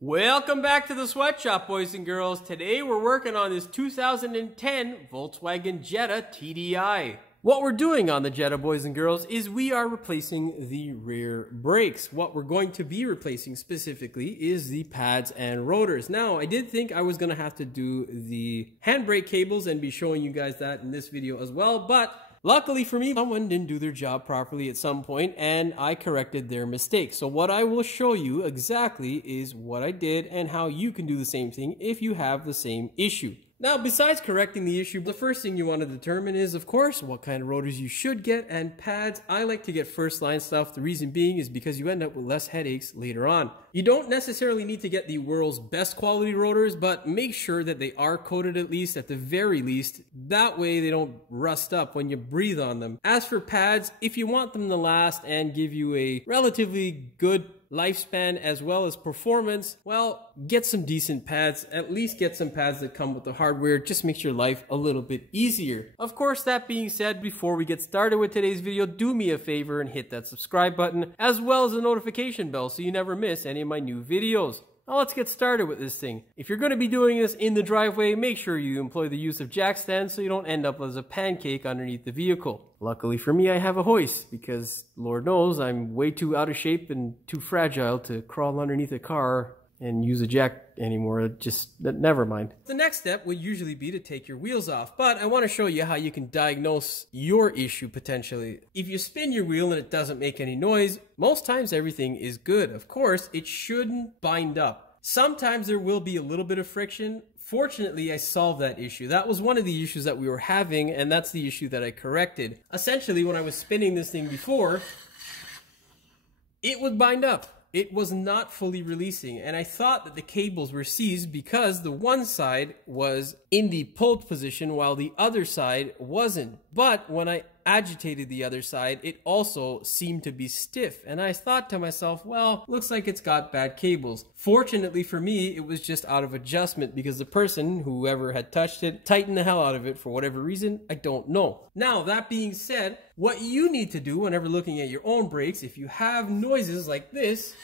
Welcome back to the sweatshop, boys and girls. Today we're working on this 2010 Volkswagen Jetta TDI. What we're doing on the Jetta, boys and girls, is we are replacing the rear brakes. What we're going to be replacing specifically is the pads and rotors. Now, I did think I was going to have to do the handbrake cables and be showing you guys that in this video as well, but luckily for me, someone didn't do their job properly at some point and I corrected their mistake. So what I will show you exactly is what I did and how you can do the same thing if you have the same issue. Now, besides correcting the issue, the first thing you want to determine is, of course, what kind of rotors you should get and pads. I like to get first line stuff. The reason being is because you end up with less headaches later on. You don't necessarily need to get the world's best quality rotors, but make sure that they are coated at the very least. That way they don't rust up when you breathe on them. As for pads, if you want them to last and give you a relatively good lifespan as well as performance, well, get some decent pads. At least get some pads that come with the hardware. Just makes your life a little bit easier. Of course, that being said, before we get started with today's video, do me a favor and hit that subscribe button as well as the notification bell so you never miss any of my new videos. Now let's get started with this thing. If you're going to be doing this in the driveway, make sure you employ the use of jack stands so you don't end up as a pancake underneath the vehicle. Luckily for me, I have a hoist because Lord knows I'm way too out of shape and too fragile to crawl underneath a car and use a jack anymore. Never mind. The next step would usually be to take your wheels off, but I want to show you how you can diagnose your issue potentially. If you spin your wheel and it doesn't make any noise, most times everything is good. Of course, it shouldn't bind up. Sometimes there will be a little bit of friction. Fortunately, I solved that issue. That was one of the issues that we were having, and that's the issue that I corrected. Essentially, when I was spinning this thing before, it would bind up. It was not fully releasing, and I thought that the cables were seized because the one side was in the pulled position while the other side wasn't. But when I agitated the other side, it also seemed to be stiff, and I thought to myself, well, looks like it's got bad cables. Fortunately for me, it was just out of adjustment because the person, whoever had touched it, tightened the hell out of it for whatever reason. I don't know. Now, that being said, what you need to do whenever looking at your own brakes, if you have noises like this,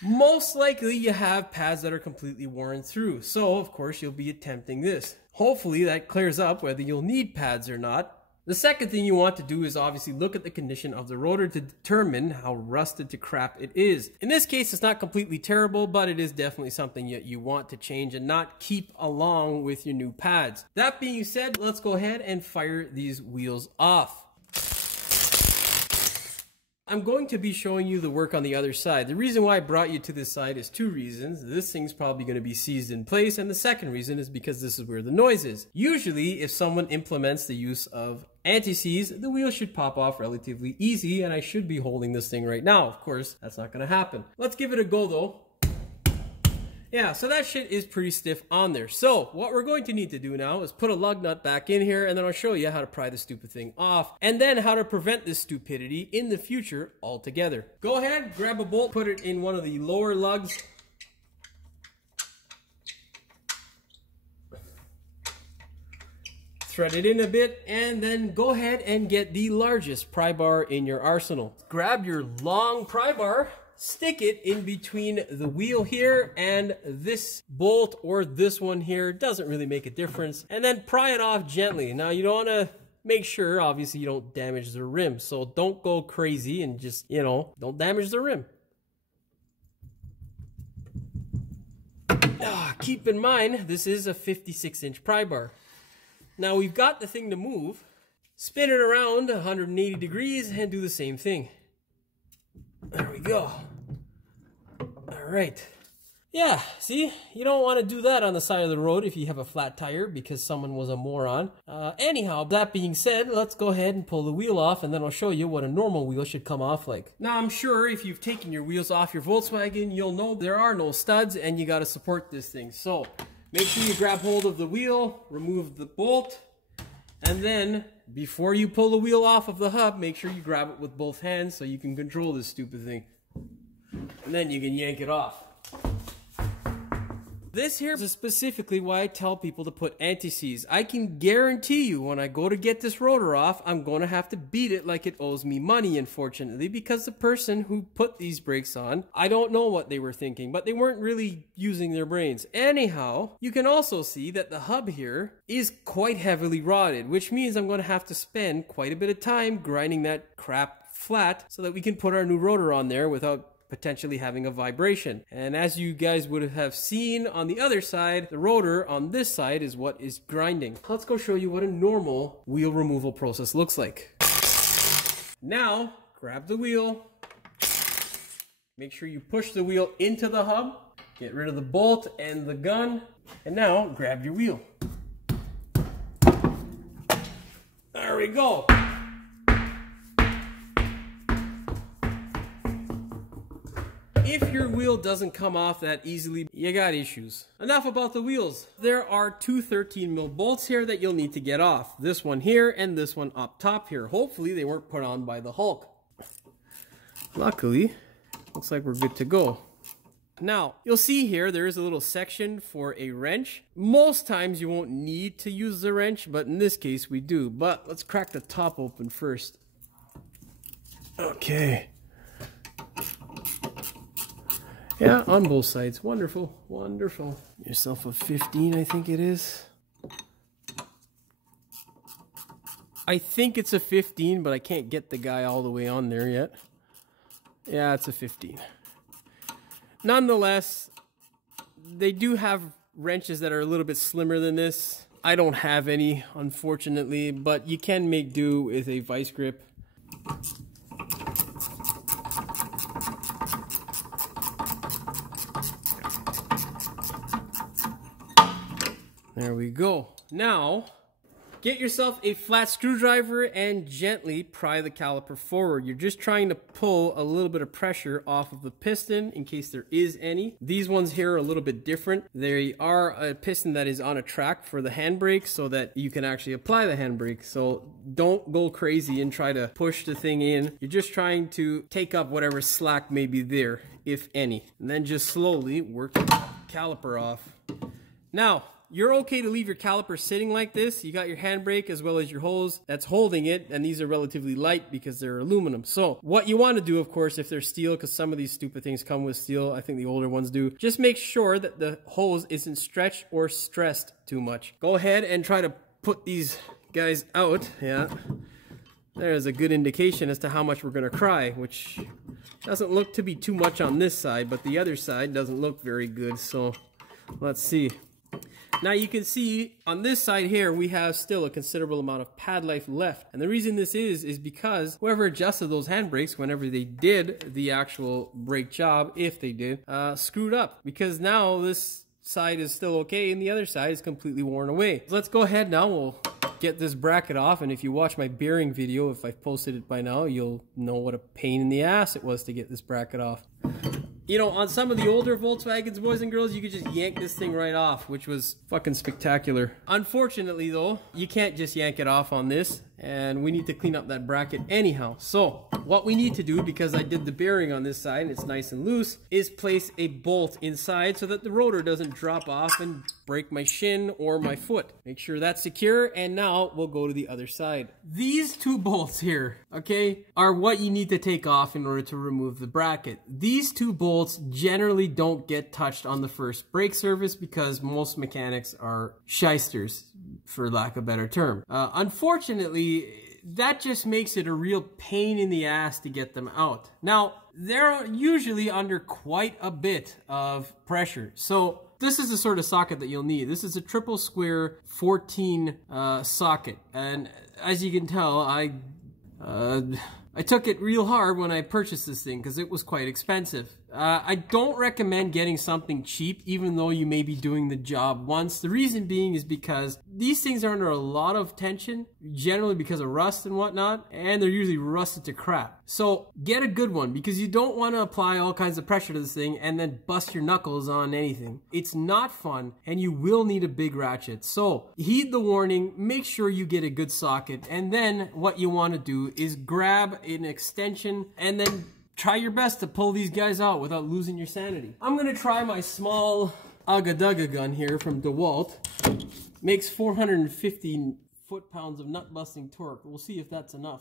most likely you have pads that are completely worn through. So, of course, you'll be attempting this. Hopefully that clears up whether you'll need pads or not. The second thing you want to do is obviously look at the condition of the rotor to determine how rusted to crap it is. In this case, it's not completely terrible, but it is definitely something that you want to change and not keep along with your new pads. That being said, let's go ahead and fire these wheels off. I'm going to be showing you the work on the other side. The reason why I brought you to this side is two reasons. This thing's probably going to be seized in place, and the second reason is because this is where the noise is. Usually, if someone implements the use of anti-seize, the wheel should pop off relatively easy, and I should be holding this thing right now. Of course, that's not going to happen. Let's give it a go though. Yeah, so that shit is pretty stiff on there. So what we're going to need to do now is put a lug nut back in here, and then I'll show you how to pry the stupid thing off and then how to prevent this stupidity in the future altogether. Go ahead, grab a bolt, put it in one of the lower lugs. Thread it in a bit, and then go ahead and get the largest pry bar in your arsenal. Grab your long pry bar, stick it in between the wheel here and this bolt or this one here. Doesn't really make a difference. And then pry it off gently. Now you don't want to make sure, obviously, you don't damage the rim. So don't go crazy and just, don't damage the rim. Keep in mind, this is a 56-inch pry bar. Now we've got the thing to move. Spin it around 180 degrees and do the same thing. There we go. All right. Yeah, see, you don't want to do that on the side of the road if you have a flat tire because someone was a moron. Anyhow, that being said, let's go ahead and pull the wheel off, and then I'll show you what a normal wheel should come off like. Now, I'm sure if you've taken your wheels off your Volkswagen, you'll know there are no studs and you got to support this thing. So make sure you grab hold of the wheel, remove the bolt, and then before you pull the wheel off of the hub, make sure you grab it with both hands so you can control this stupid thing. And then you can yank it off. This here is specifically why I tell people to put anti-seize. I can guarantee you when I go to get this rotor off, I'm going to have to beat it like it owes me money, unfortunately, because the person who put these brakes on, I don't know what they were thinking, but they weren't really using their brains. Anyhow, you can also see that the hub here is quite heavily rotted, which means I'm going to have to spend quite a bit of time grinding that crap flat so that we can put our new rotor on there without potentially having a vibration. And as you guys would have seen on the other side, the rotor on this side is what is grinding. Let's go show you what a normal wheel removal process looks like. Now, grab the wheel. Make sure you push the wheel into the hub. Get rid of the bolt and the gun. And now, grab your wheel. There we go. If your wheel doesn't come off that easily, you got issues. Enough about the wheels. There are two 13mm bolts here that you'll need to get off. This one here and this one up top here. Hopefully they weren't put on by the Hulk. Luckily, looks like we're good to go. Now, you'll see here there is a little section for a wrench. Most times you won't need to use the wrench, but in this case we do. But let's crack the top open first. Okay. Yeah, on both sides. Wonderful, wonderful. Yourself a 15, I think it is. I think it's a 15, but I can't get the guy all the way on there yet. Yeah, it's a 15. Nonetheless, they do have wrenches that are a little bit slimmer than this. I don't have any, unfortunately, but you can make do with a vice grip. There we go. Now, get yourself a flat screwdriver and gently pry the caliper forward. You're just trying to pull a little bit of pressure off of the piston in case there is any. These ones here are a little bit different. They are a piston that is on a track for the handbrake so that you can actually apply the handbrake. So don't go crazy and try to push the thing in. You're just trying to take up whatever slack may be there, if any. And then just slowly work the caliper off. Now, you're okay to leave your caliper sitting like this. You got your handbrake as well as your hose that's holding it, and these are relatively light because they're aluminum. So what you want to do, of course, if they're steel, because some of these stupid things come with steel, I think the older ones do, just make sure that the hose isn't stretched or stressed too much. Go ahead and try to put these guys out. Yeah, there's a good indication as to how much we're going to cry, which doesn't look to be too much on this side, but the other side doesn't look very good. So let's see. Now you can see on this side here, we have still a considerable amount of pad life left. And the reason this is because whoever adjusted those handbrakes whenever they did the actual brake job, if they did, screwed up. Because now this side is still okay and the other side is completely worn away. So let's go ahead now, we'll get this bracket off. And if you watch my bearing video, if I've posted it by now, you'll know what a pain in the ass it was to get this bracket off. You know, on some of the older Volkswagens, boys and girls, you could just yank this thing right off, which was fucking spectacular. Unfortunately, though, you can't just yank it off on this, and we need to clean up that bracket anyhow. So, what we need to do, because I did the bearing on this side and it's nice and loose, is place a bolt inside so that the rotor doesn't drop off and break my shin or my foot. Make sure that's secure, and now we'll go to the other side. These two bolts here, okay, are what you need to take off in order to remove the bracket. These two bolts generally don't get touched on the first brake service because most mechanics are shysters, for lack of a better term. Unfortunately, that just makes it a real pain in the ass to get them out. Now, they're usually under quite a bit of pressure. So this is the sort of socket that you'll need. This is a triple square 14 socket. And as you can tell, I took it real hard when I purchased this thing because it was quite expensive. I don't recommend getting something cheap even though you may be doing the job once. The reason being is because these things are under a lot of tension, generally because of rust and whatnot, and they're usually rusted to crap. So get a good one because you don't want to apply all kinds of pressure to this thing and then bust your knuckles on anything. It's not fun and you will need a big ratchet. So heed the warning, make sure you get a good socket, and then what you want to do is grab an extension and then try your best to pull these guys out without losing your sanity. I'm gonna try my small Ugga Dugga gun here from DeWalt. Makes 450 foot-pounds of nut-busting torque. We'll see if that's enough.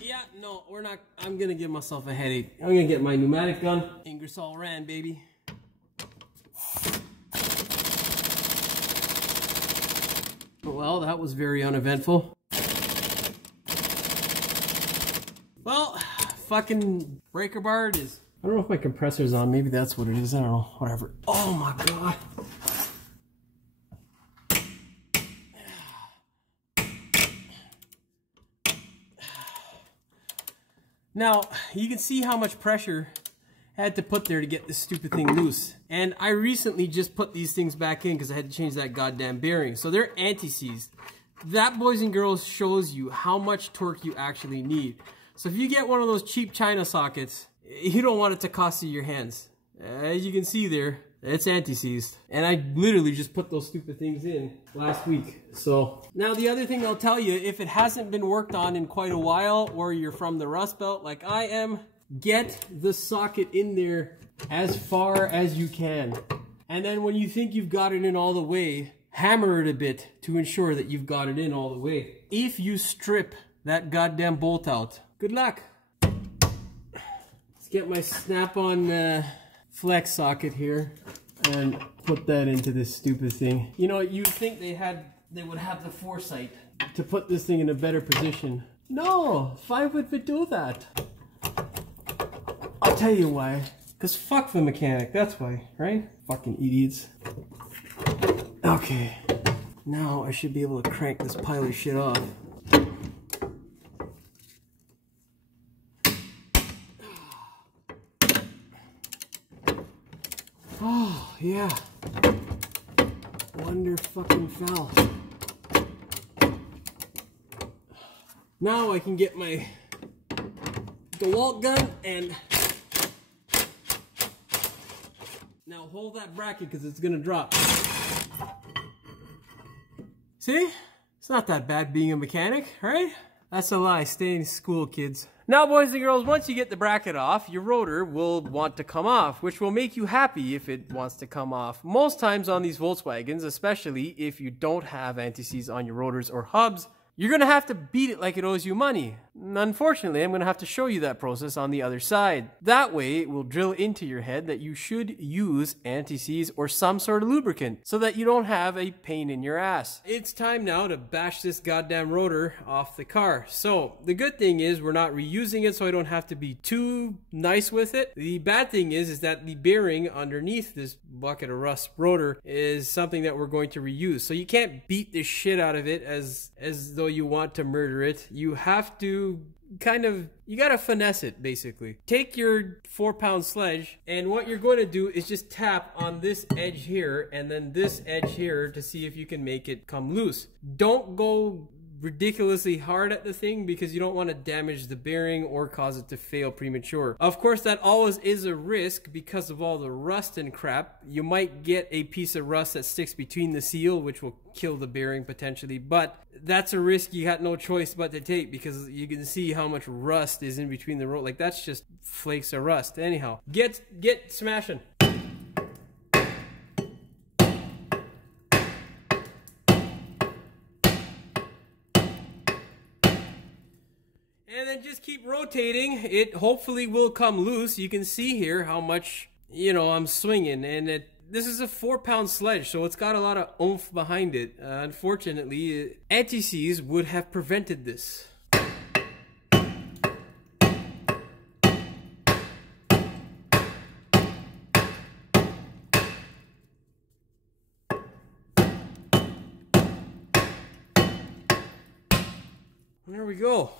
Yeah, no, we're not. I'm gonna give myself a headache. I'm gonna get my pneumatic gun. Ingersoll Rand, baby. Well, that was very uneventful. Well, fucking breaker bar it is. I don't know if my compressor's on. Maybe that's what it is. I don't know. Whatever. Oh my god. Now, you can see how much pressure I had to put there to get this stupid thing loose. And I recently just put these things back in because I had to change that goddamn bearing. So they're anti-seized. That, boys and girls, shows you how much torque you actually need. So if you get one of those cheap China sockets, you don't want it to cost you your hands. As you can see there, it's anti-seized. And I literally just put those stupid things in last week. So now the other thing I'll tell you, if it hasn't been worked on in quite a while, or you're from the Rust Belt like I am, get the socket in there as far as you can. And then when you think you've got it in all the way, hammer it a bit to ensure that you've got it in all the way. If you strip that goddamn bolt out, good luck. Let's get my snap-on flex socket here and put that into this stupid thing. You know, you'd think they would have the foresight to put this thing in a better position. No, why would we do that? I'll tell you why. Because fuck the mechanic, that's why, right? Fucking idiots. Okay, now I should be able to crank this pile of shit off. Oh, yeah. Wonder fucking foul. Now I can get my DeWalt gun and now hold that bracket because it's gonna drop. See? It's not that bad being a mechanic, right? That's a lie. Stay in school, kids. Now, boys and girls, once you get the bracket off, your rotor will want to come off, which will make you happy if it wants to come off. Most times on these Volkswagens, especially if you don't have anti-seize on your rotors or hubs, you're going to have to beat it like it owes you money. Unfortunately, I'm going to have to show you that process on the other side. That way, it will drill into your head that you should use anti-seize or some sort of lubricant so that you don't have a pain in your ass. It's time now to bash this goddamn rotor off the car. So, the good thing is we're not reusing it, so I don't have to be too nice with it. The bad thing is that the bearing underneath this bucket of rust rotor is something that we're going to reuse. So you can't beat the shit out of it as though you want to murder it. You have to you gotta finesse it, basically. Take your 4-pound sledge, and what you're going to do is just tap on this edge here and then this edge here to see if you can make it come loose. Don't go ridiculously hard at the thing because you don't want to damage the bearing or cause it to fail premature. Of course, that always is a risk because of all the rust and crap. You might get a piece of rust that sticks between the seal, which will kill the bearing potentially, but that's a risk you got no choice but to take because you can see how much rust is in between the rotor. Like, that's just flakes of rust. Anyhow, get smashing. And then just keep rotating. It hopefully will come loose. You can see here how much, you know, I'm swinging. And this is a 4-pound sledge, so it's got a lot of oomph behind it. Unfortunately, anti-seize would have prevented this. There we go.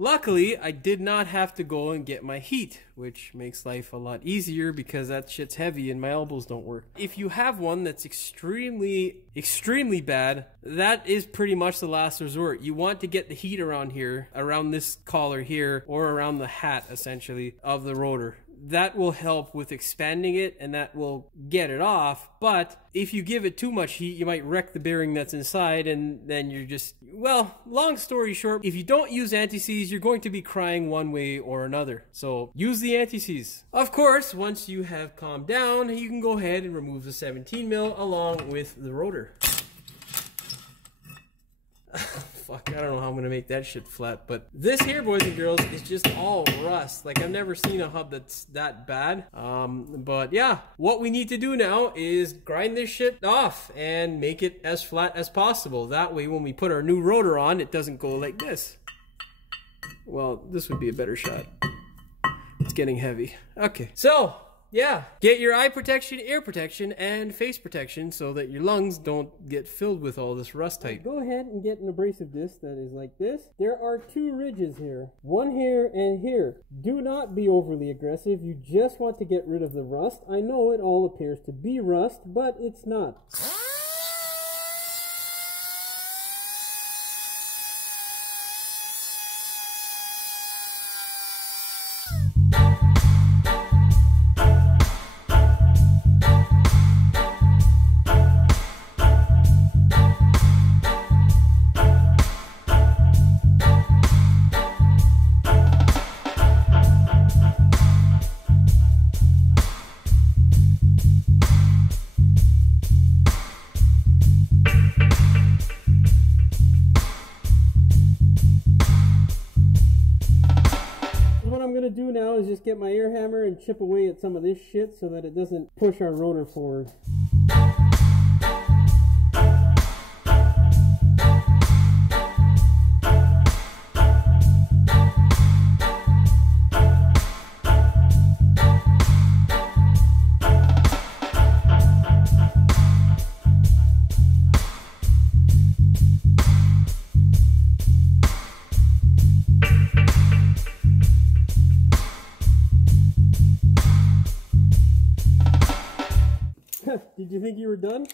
Luckily, I did not have to go and get my heat, which makes life a lot easier because that shit's heavy and my elbows don't work. If you have one that's extremely bad, that is pretty much the last resort. You want to get the heat around here, around this collar here, or around the hat, essentially, of the rotor. that will help with expanding it and that will get it off. But if you give it too much heat, you might wreck the bearing that's inside, and then you're just, well, long story short, if you don't use anti-seize, you're going to be crying one way or another. So use the anti-seize. Of course, once you have calmed down, you can go ahead and remove the 17 mil along with the rotor. Fuck, I don't know how I'm gonna make that shit flat, but this here, boys and girls, is just all rust. Like, I've never seen a hub that's that bad. But yeah, what we need to do now is grind this shit off and make it as flat as possible. That way, when we put our new rotor on, it doesn't go like this. Well, this would be a better shot. It's getting heavy. Okay, so yeah, get your eye protection, ear protection, and face protection so that your lungs don't get filled with all this rust type. Go ahead and get an abrasive disc that is like this. There are two ridges here, one here and here. Do not be overly aggressive. You just want to get rid of the rust. I know it all appears to be rust, but it's not. Do now is just get my air hammer and chip away at some of this shit so that it doesn't push our rotor forward. Did you think you were done?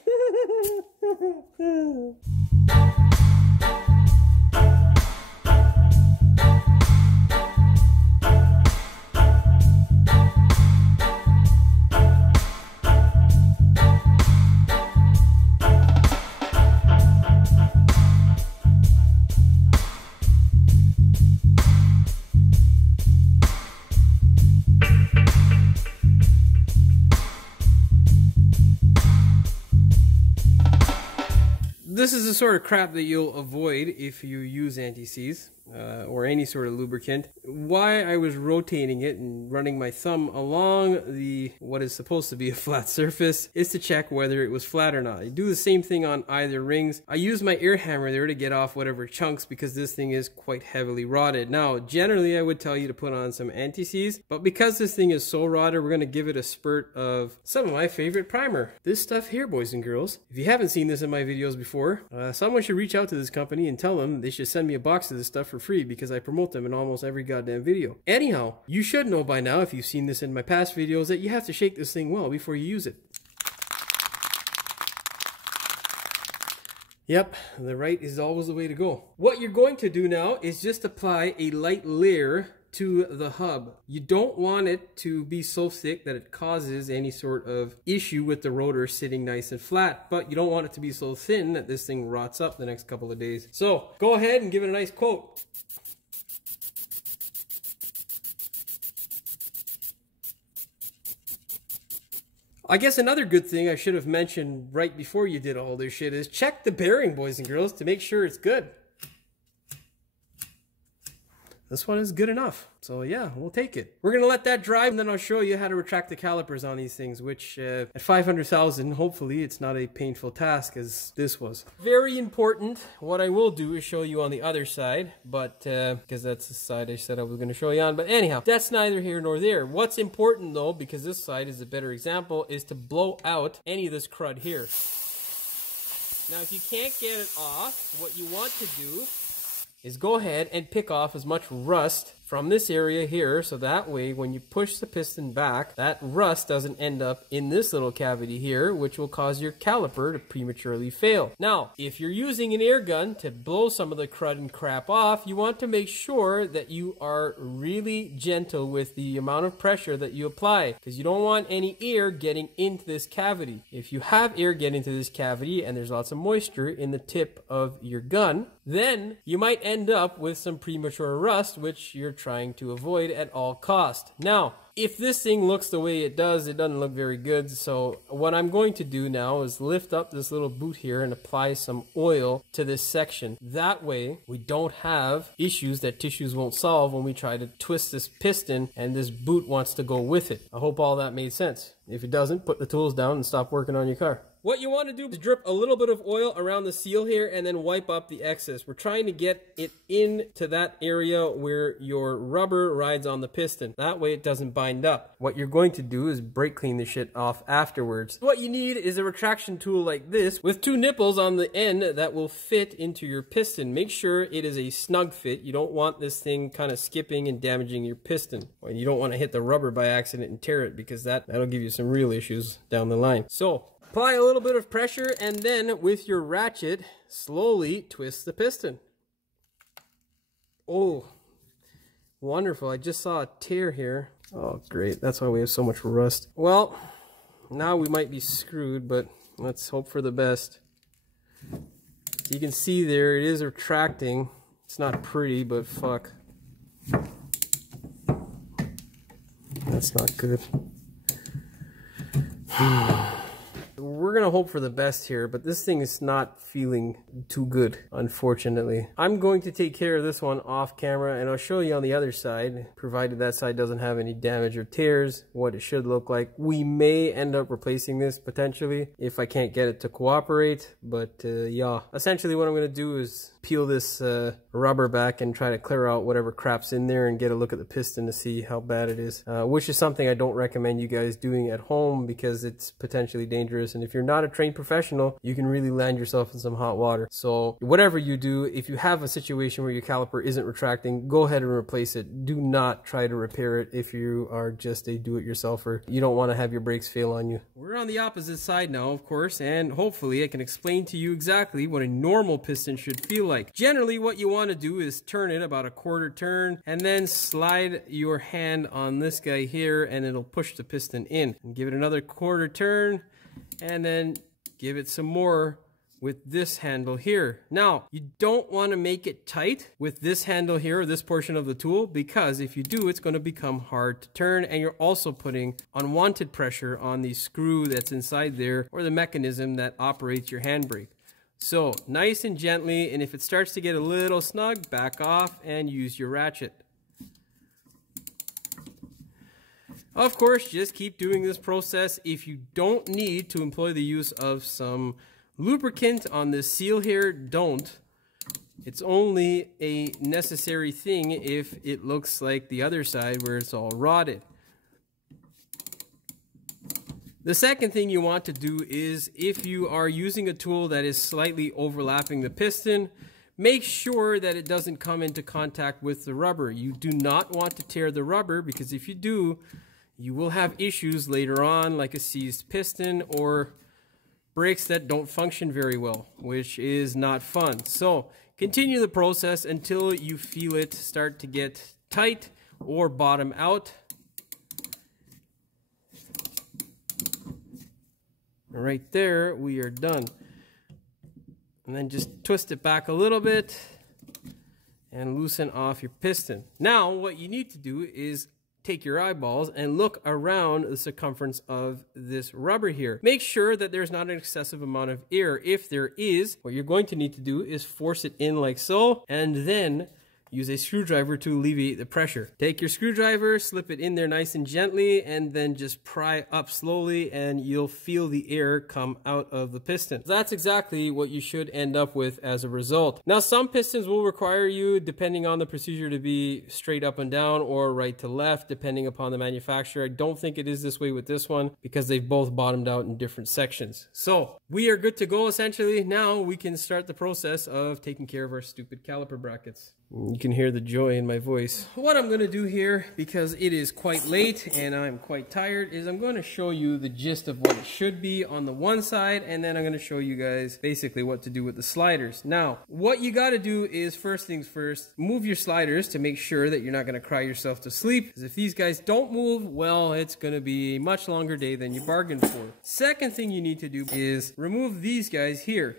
This is the sort of crap that you'll avoid if you use anti-seize or any sort of lubricant. Why I was rotating it and running my thumb along the what is supposed to be a flat surface is to check whether it was flat or not. I do the same thing on either rings. I use my air hammer there to get off whatever chunks because this thing is quite heavily rotted. Now, generally I would tell you to put on some anti-seize, but because this thing is so rotted, we're going to give it a spurt of some of my favorite primer. This stuff here, boys and girls. If you haven't seen this in my videos before, someone should reach out to this company and tell them they should send me a box of this stuff for free because I promote them in almost every goddamn video. Anyhow, you should know by now, if you've seen this in my past videos, that you have to shake this thing well before you use it. Yep, the right is always the way to go. What you're going to do now is just apply a light layer to the hub. You don't want it to be so thick that it causes any sort of issue with the rotor sitting nice and flat, but you don't want it to be so thin that this thing rots up the next couple of days. So go ahead and give it a nice coat. I guess another good thing I should have mentioned right before you did all this shit is check the bearing, boys and girls, to make sure it's good. This one is good enough. So yeah, we'll take it. We're gonna let that dry and then I'll show you how to retract the calipers on these things, which at 500,000, hopefully it's not a painful task as this was. Very important. What I will do is show you on the other side, but because that's the side I said I was gonna show you on. But anyhow, that's neither here nor there. What's important though, because this side is a better example, is to blow out any of this crud here. Now if you can't get it off, what you want to do is go ahead and pick off as much rust from this area here, so that way when you push the piston back, that rust doesn't end up in this little cavity here, which will cause your caliper to prematurely fail. Now, if you're using an air gun to blow some of the crud and crap off, you want to make sure that you are really gentle with the amount of pressure that you apply, because you don't want any air getting into this cavity. If you have air get into this cavity and there's lots of moisture in the tip of your gun, then you might end up with some premature rust, which you're trying to avoid at all cost. Now, if this thing looks the way it does, it doesn't look very good. So what I'm going to do now is lift up this little boot here and apply some oil to this section. That way we don't have issues that tissues won't solve when we try to twist this piston and this boot wants to go with it. I hope all that made sense. If it doesn't, put the tools down and stop working on your car. What you want to do is drip a little bit of oil around the seal here and then wipe up the excess. We're trying to get it into that area where your rubber rides on the piston. That way it doesn't bind up. What you're going to do is brake clean the shit off afterwards. What you need is a retraction tool like this with two nipples on the end that will fit into your piston. Make sure it is a snug fit. You don't want this thing kind of skipping and damaging your piston. Or you don't want to hit the rubber by accident and tear it, because that'll give you some real issues down the line. So apply a little bit of pressure and then with your ratchet, slowly twist the piston. Oh, wonderful. I just saw a tear here. Oh, great. That's why we have so much rust. Well, now we might be screwed, but let's hope for the best. You can see there, it is retracting. It's not pretty, but fuck. That's not good. We're gonna hope for the best here, but this thing is not feeling too good, unfortunately. I'm going to take care of this one off camera, and I'll show you on the other side, provided that side doesn't have any damage or tears, what it should look like. We may end up replacing this potentially if I can't get it to cooperate, but yeah. Essentially what I'm gonna do is peel this rubber back and try to clear out whatever crap's in there and get a look at the piston to see how bad it is, which is something I don't recommend you guys doing at home because it's potentially dangerous, and if you're not a trained professional, you can really land yourself in some hot water. So whatever you do, if you have a situation where your caliper isn't retracting, go ahead and replace it. Do not try to repair it if you are just a do-it-yourselfer. You don't want to have your brakes fail on you. We're on the opposite side now, of course, and hopefully I can explain to you exactly what a normal piston should feel like. Generally, what you want to do is turn it about a quarter turn and then slide your hand on this guy here and it'll push the piston in. And give it another quarter turn and then give it some more with this handle here. Now, you don't want to make it tight with this handle here, or this portion of the tool, because if you do, it's going to become hard to turn, and you're also putting unwanted pressure on the screw that's inside there, or the mechanism that operates your handbrake. So, nice and gently, and if it starts to get a little snug, back off and use your ratchet. Of course, just keep doing this process. If you don't need to employ the use of some lubricant on this seal here, don't. It's only a necessary thing if it looks like the other side where it's all rotted. The second thing you want to do is, if you are using a tool that is slightly overlapping the piston, make sure that it doesn't come into contact with the rubber. You do not want to tear the rubber, because if you do, you will have issues later on, like a seized piston or brakes that don't function very well, which is not fun. So continue the process until you feel it start to get tight or bottom out. Right there, we are done. And then just twist it back a little bit and loosen off your piston. Now, what you need to do is take your eyeballs and look around the circumference of this rubber here. Make sure that there's not an excessive amount of air. If there is, what you're going to need to do is force it in like so, and then use a screwdriver to alleviate the pressure. Take your screwdriver, slip it in there nice and gently, and then just pry up slowly, and you'll feel the air come out of the piston. That's exactly what you should end up with as a result. Now, some pistons will require you, depending on the procedure, to be straight up and down or right to left, depending upon the manufacturer. I don't think it is this way with this one, because they've both bottomed out in different sections. So we are good to go, essentially. Now we can start the process of taking care of our stupid caliper brackets. You can hear the joy in my voice. What I'm going to do here, because it is quite late and I'm quite tired, is I'm going to show you the gist of what it should be on the one side, and then I'm going to show you guys basically what to do with the sliders. Now, what you got to do is, first things first, move your sliders to make sure that you're not going to cry yourself to sleep. Because if these guys don't move, well, it's going to be a much longer day than you bargained for. Second thing you need to do is remove these guys here.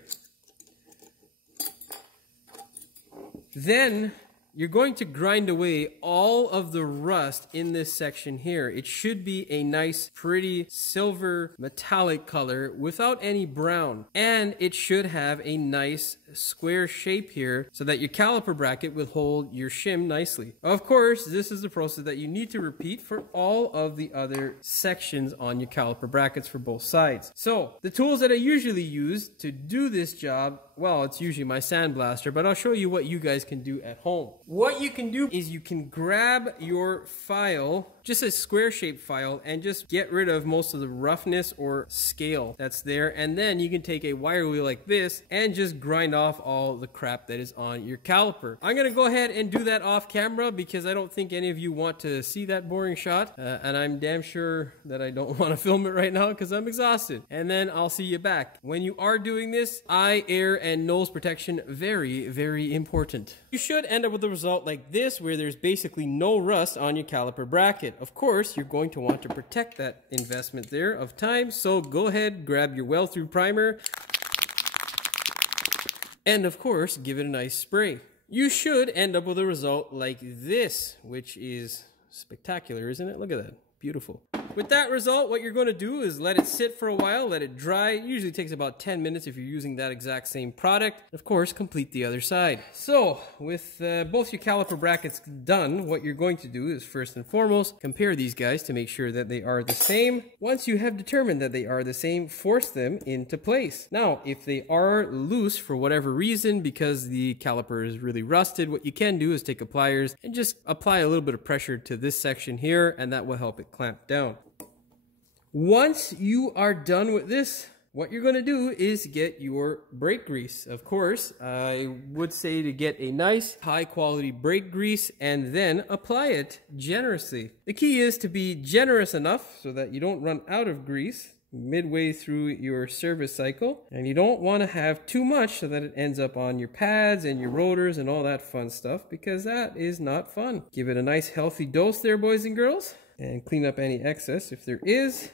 Then you're going to grind away all of the rust in this section here. It should be a nice, pretty silver metallic color without any brown. And it should have a nice square shape here so that your caliper bracket will hold your shim nicely. Of course, this is the process that you need to repeat for all of the other sections on your caliper brackets for both sides. So the tools that I usually use to do this job, well, it's usually my sandblaster, but I'll show you what you guys can do at home. What you can do is you can grab your file, just a square shaped file, and just get rid of most of the roughness or scale that's there. And then you can take a wire wheel like this and just grind off all the crap that is on your caliper. I'm gonna go ahead and do that off camera because I don't think any of you want to see that boring shot. And I'm damn sure that I don't want to film it right now because I'm exhausted. And then I'll see you back. When you are doing this, eye, air, and nose protection, very, very important. You should end up with a result like this where there's basically no rust on your caliper bracket. Of course, you're going to want to protect that investment there of time, so go ahead, grab your well-through primer, and of course, give it a nice spray. You should end up with a result like this, which is spectacular, isn't it? Look at that. Beautiful. With that result, what you're going to do is let it sit for a while, let it dry. It usually takes about 10 minutes if you're using that exact same product. Of course, complete the other side. So, with both your caliper brackets done, what you're going to do is first and foremost, compare these guys to make sure that they are the same. Once you have determined that they are the same, force them into place. Now, if they are loose for whatever reason, because the caliper is really rusted, what you can do is take a pliers and just apply a little bit of pressure to this section here, and that will help it clamp down. Once you are done with this, what you're going to do is get your brake grease. Of course, I would say to get a nice high quality brake grease and then apply it generously. The key is to be generous enough so that you don't run out of grease midway through your service cycle, and you don't want to have too much so that it ends up on your pads and your rotors and all that fun stuff, because that is not fun. Give it a nice healthy dose there, boys and girls, and clean up any excess if there is,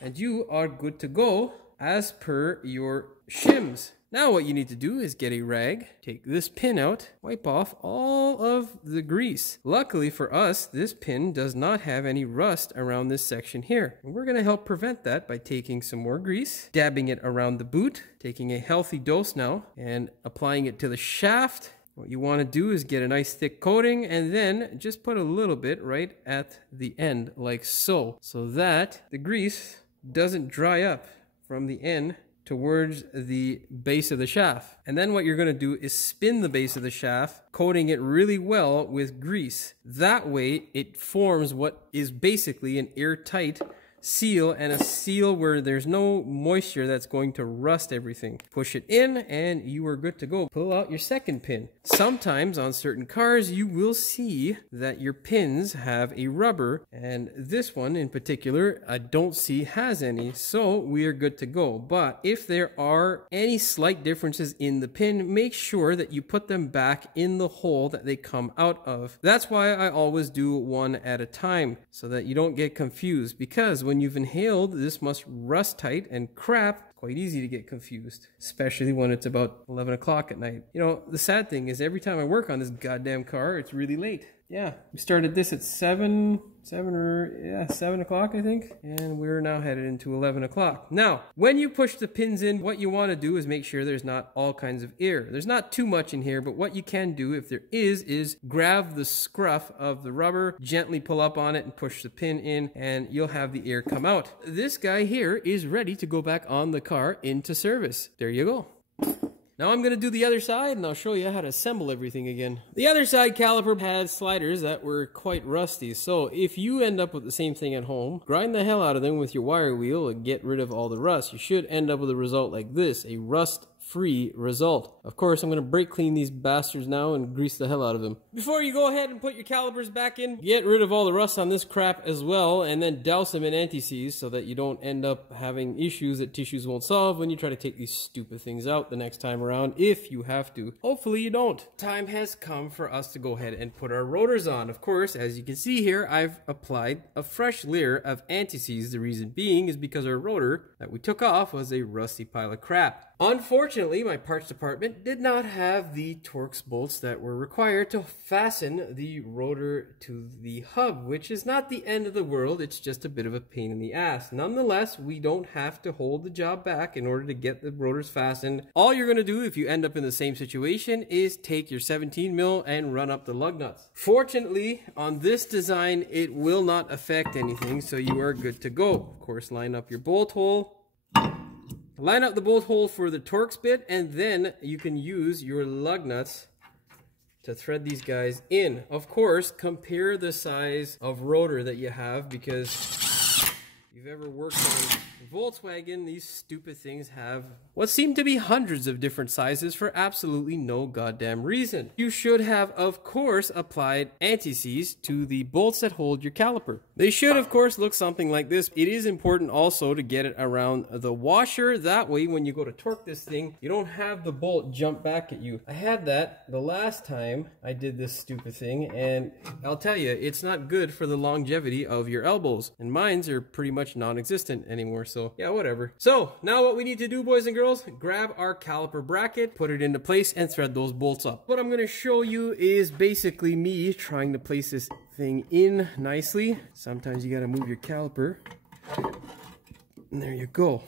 and you are good to go as per your shims. Now what you need to do is get a rag, take this pin out, wipe off all of the grease. Luckily for us, this pin does not have any rust around this section here. And we're going to help prevent that by taking some more grease, dabbing it around the boot, taking a healthy dose now, and applying it to the shaft. What you want to do is get a nice thick coating and then just put a little bit right at the end like so that the grease doesn't dry up from the end towards the base of the shaft. And then what you're going to do is spin the base of the shaft, coating it really well with grease. That way it forms what is basically an airtight seal, and a seal where there's no moisture that's going to rust everything. Push it in and you are good to go. Pull out your second pin. Sometimes on certain cars you will see that your pins have a rubber, and this one in particular I don't see has any, so we are good to go. But if there are any slight differences in the pin, make sure that you put them back in the hole that they come out of. That's why I always do one at a time, so that you don't get confused, because when you've inhaled this much rust tight and crap, quite easy to get confused, especially when it's about 11 o'clock at night. You know, the sad thing is every time I work on this goddamn car, it's really late. Yeah, we started this at 7 o'clock, I think, and we're now headed into 11 o'clock. Now, when you push the pins in, what you want to do is make sure there's not all kinds of air. There's not too much in here, but what you can do if there is grab the scruff of the rubber, gently pull up on it and push the pin in, and you'll have the air come out. This guy here is ready to go back on the car into service. There you go. Now I'm going to do the other side and I'll show you how to assemble everything again. The other side caliper had sliders that were quite rusty, so if you end up with the same thing at home, grind the hell out of them with your wire wheel and get rid of all the rust. You should end up with a result like this, a rust free result. Of course, I'm going to brake clean these bastards now and grease the hell out of them. Before you go ahead and put your calipers back in, get rid of all the rust on this crap as well, and then douse them in anti-seize so that you don't end up having issues that tissues won't solve when you try to take these stupid things out the next time around, if you have to. Hopefully you don't. Time has come for us to go ahead and put our rotors on. Of course, as you can see here, I've applied a fresh layer of anti-seize. The reason being is because our rotor that we took off was a rusty pile of crap. Unfortunately, my parts department did not have the Torx bolts that were required to fasten the rotor to the hub, which is not the end of the world, it's just a bit of a pain in the ass. Nonetheless, we don't have to hold the job back in order to get the rotors fastened. All you're going to do if you end up in the same situation is take your 17 mil and run up the lug nuts. Fortunately, on this design, it will not affect anything, so you are good to go. Of course, line up your bolt hole. Line up the bolt hole for the Torx bit, and then you can use your lug nuts to thread these guys in. Of course, compare the size of rotor that you have, because if you've ever worked on Volkswagen, these stupid things have what seem to be hundreds of different sizes for absolutely no goddamn reason. You should have, of course, applied anti-seize to the bolts that hold your caliper. They should, of course, look something like this. It is important also to get it around the washer. That way, when you go to torque this thing, you don't have the bolt jump back at you. I had that the last time I did this stupid thing, and I'll tell you, it's not good for the longevity of your elbows. And mine's are pretty much non-existent anymore, so yeah, whatever. So now what we need to do, boys and girls, grab our caliper bracket, put it into place, and thread those bolts up. What I'm going to show you is basically me trying to place this thing in nicely. Sometimes you got to move your caliper, and there you go.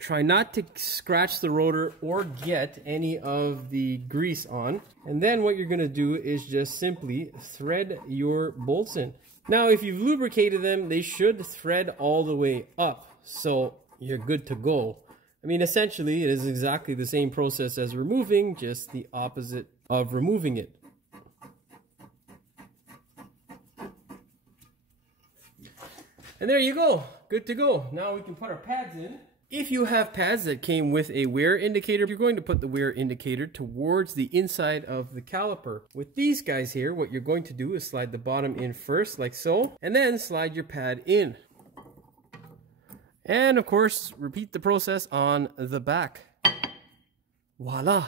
Try not to scratch the rotor or get any of the grease on. And then what you're going to do is just simply thread your bolts in. Now, if you've lubricated them, they should thread all the way up, so you're good to go. I mean, essentially, it is exactly the same process as removing, just the opposite of removing it. And there you go, good to go. Now we can put our pads in. If you have pads that came with a wear indicator, you're going to put the wear indicator towards the inside of the caliper. With these guys here, what you're going to do is slide the bottom in first, like so, and then slide your pad in. And of course, repeat the process on the back. Voila.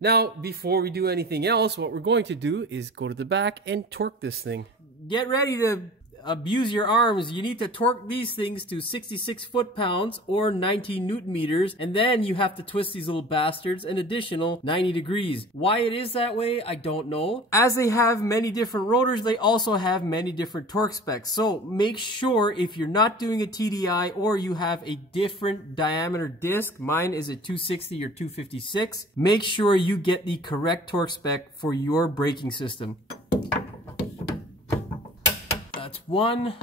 Now, before we do anything else, what we're going to do is go to the back and torque this thing. Get ready to abuse your arms. You need to torque these things to 66 foot-pounds or 19 newton meters, and then you have to twist these little bastards an additional 90 degrees. Why it is that way, I don't know. As they have many different rotors, they also have many different torque specs. So make sure if you're not doing a TDI or you have a different diameter disc, mine is a 260 or 256, make sure you get the correct torque spec for your braking system. That's one.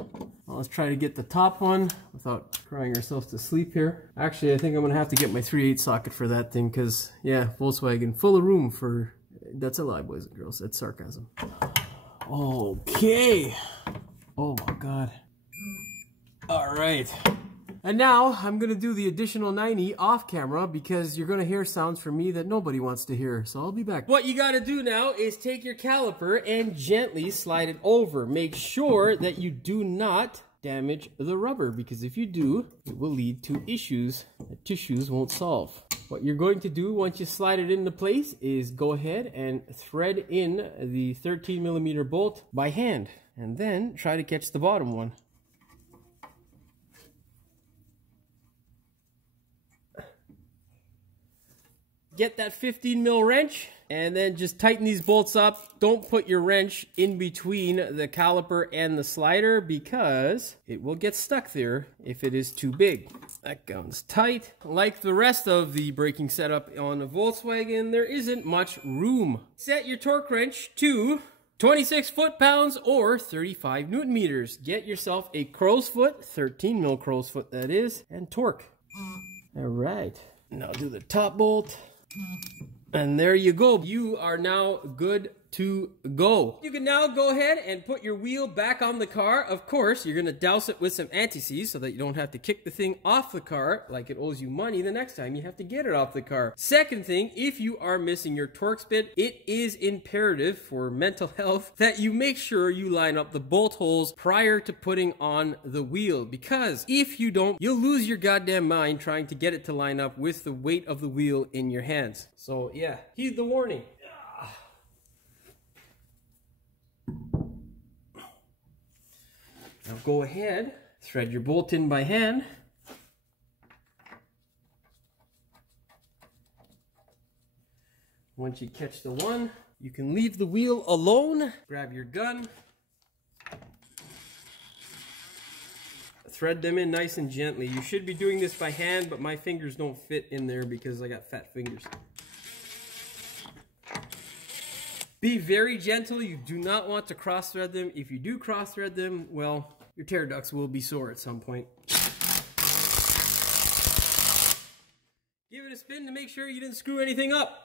Well, let's try to get the top one without crying ourselves to sleep here. Actually, I think I'm gonna have to get my 3/8 socket for that thing, because yeah, Volkswagen, full of room for... That's a lie, boys and girls, that's sarcasm. Okay. Oh my God. All right. And now I'm going to do the additional 90 off camera, because you're going to hear sounds from me that nobody wants to hear. So I'll be back. What you got to do now is take your caliper and gently slide it over. Make sure that you do not damage the rubber, because if you do, it will lead to issues that tissues won't solve. What you're going to do once you slide it into place is go ahead and thread in the 13mm bolt by hand, and then try to catch the bottom one. Get that 15mm wrench and then just tighten these bolts up. Don't put your wrench in between the caliper and the slider, because it will get stuck there if it is too big. That gun's tight. Like the rest of the braking setup on a Volkswagen, there isn't much room. Set your torque wrench to 26 foot-pounds or 35 newton meters. Get yourself a crow's foot, 13mm crow's foot that is, and torque. All right, now do the top bolt. And there you go. You are now good to go. You can now go ahead and put your wheel back on the car. Of course, you're gonna douse it with some anti-seize so that you don't have to kick the thing off the car like it owes you money the next time you have to get it off the car. Second thing, if you are missing your Torx bit, it is imperative for mental health that you make sure you line up the bolt holes prior to putting on the wheel, because if you don't, you'll lose your goddamn mind trying to get it to line up with the weight of the wheel in your hands. So yeah, heed the warning. Now go ahead, thread your bolt in by hand. Once you catch the one, you can leave the wheel alone. Grab your gun. Thread them in nice and gently. You should be doing this by hand, but my fingers don't fit in there because I got fat fingers. Be very gentle. You do not want to cross thread them. If you do cross thread them, well, your tear ducts will be sore at some point. Give it a spin to make sure you didn't screw anything up.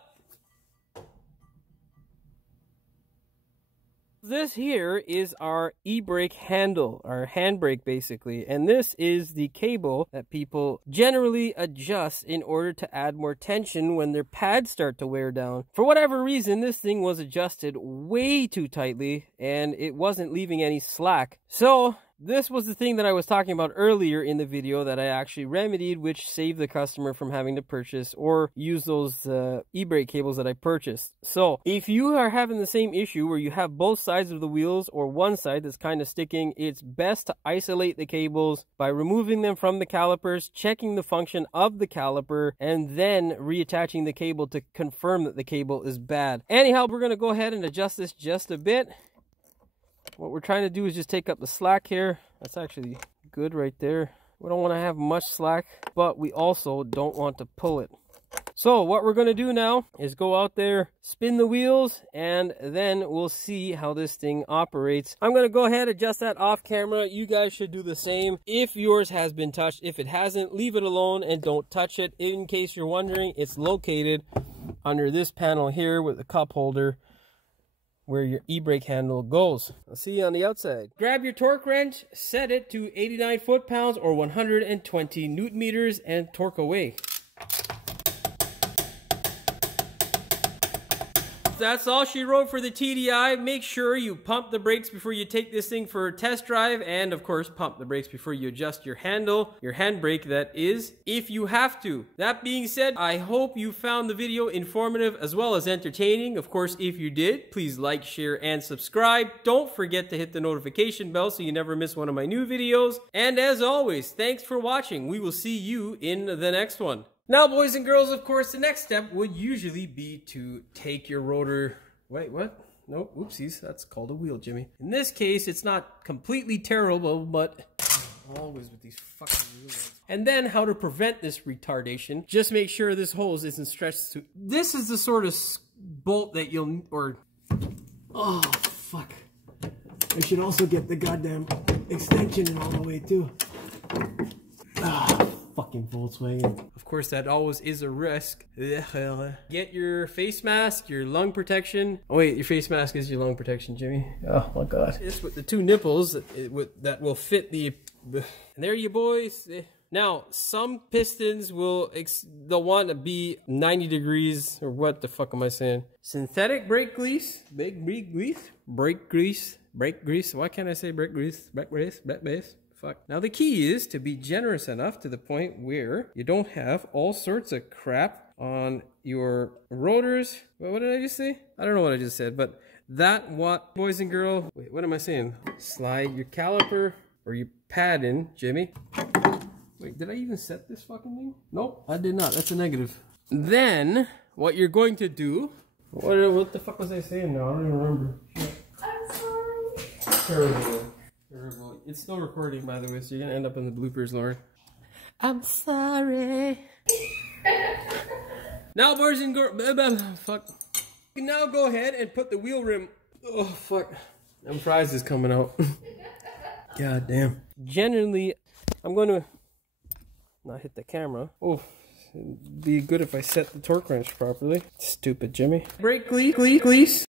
This here is our e-brake handle, our handbrake basically, and this is the cable that people generally adjust in order to add more tension when their pads start to wear down. For whatever reason, this thing was adjusted way too tightly and it wasn't leaving any slack. So this was the thing that I was talking about earlier in the video that I actually remedied, which saved the customer from having to purchase or use those e-brake cables that I purchased. So if you are having the same issue where you have both sides of the wheels or one side that's kind of sticking, it's best to isolate the cables by removing them from the calipers, checking the function of the caliper, and then reattaching the cable to confirm that the cable is bad. Anyhow, we're going to go ahead and adjust this just a bit. What we're trying to do is just take up the slack here. That's actually good right there. We don't want to have much slack, but we also don't want to pull it. So what we're going to do now is go out there, spin the wheels, and then we'll see how this thing operates. I'm going to go ahead and adjust that off camera. You guys should do the same. If yours has been touched, if it hasn't, leave it alone and don't touch it. In case you're wondering, it's located under this panel here with the cup holder, where your e-brake handle goes. I'll see you on the outside. Grab your torque wrench, set it to 89 foot-pounds or 120 newton meters, and torque away. That's all she wrote for the TDI. Make sure you pump the brakes before you take this thing for a test drive, and of course pump the brakes before you adjust your handle, your handbrake that is, if you have to. That being said, I hope you found the video informative as well as entertaining. Of course, if you did, please like, share, and subscribe. Don't forget to hit the notification bell so you never miss one of my new videos. And as always, thanks for watching. We will see you in the next one. Now, boys and girls, of course, the next step would usually be to take your rotor... Wait, what? Nope, oopsies, that's called a wheel, Jimmy. In this case, it's not completely terrible, but always with these fucking wheels. And then how to prevent this retardation. Just make sure this hose isn't stretched to... This is the sort of bolt that you'll... Oh, fuck. I should also get the goddamn extension in all the way, too. Fucking Volkswagen. Of course, that always is a risk. Get your face mask, your lung protection. Oh wait, your face mask is your lung protection, Jimmy. Oh my god. It's with the two nipples that will fit the... And there you boys. Now, some pistons they'll want to be 90 degrees, or what the fuck am I saying? Synthetic brake grease, brake grease. Why can't I say brake grease? Brake grease. Fuck. Now the key is to be generous enough to the point where you don't have all sorts of crap on your rotors. What did I just say? I don't know what I just said, but boys and girls, wait, what am I saying? Slide your caliper or your pad in, Jimmy. Wait, did I even set this fucking thing? Nope, I did not. That's a negative. Then, what you're going to do... What the fuck was I saying now? I don't even remember. I'm sorry. Terrible. It's still recording, by the way, so you're gonna end up in the bloopers, Lord. I'm sorry. Now, boys and girls, fuck. You can now go ahead and put the wheel rim. Oh, fuck. Them fries is coming out. God damn. Generally, I'm going to not hit the camera. Oh, it'd be good if I set the torque wrench properly. Stupid Jimmy. Brake grease.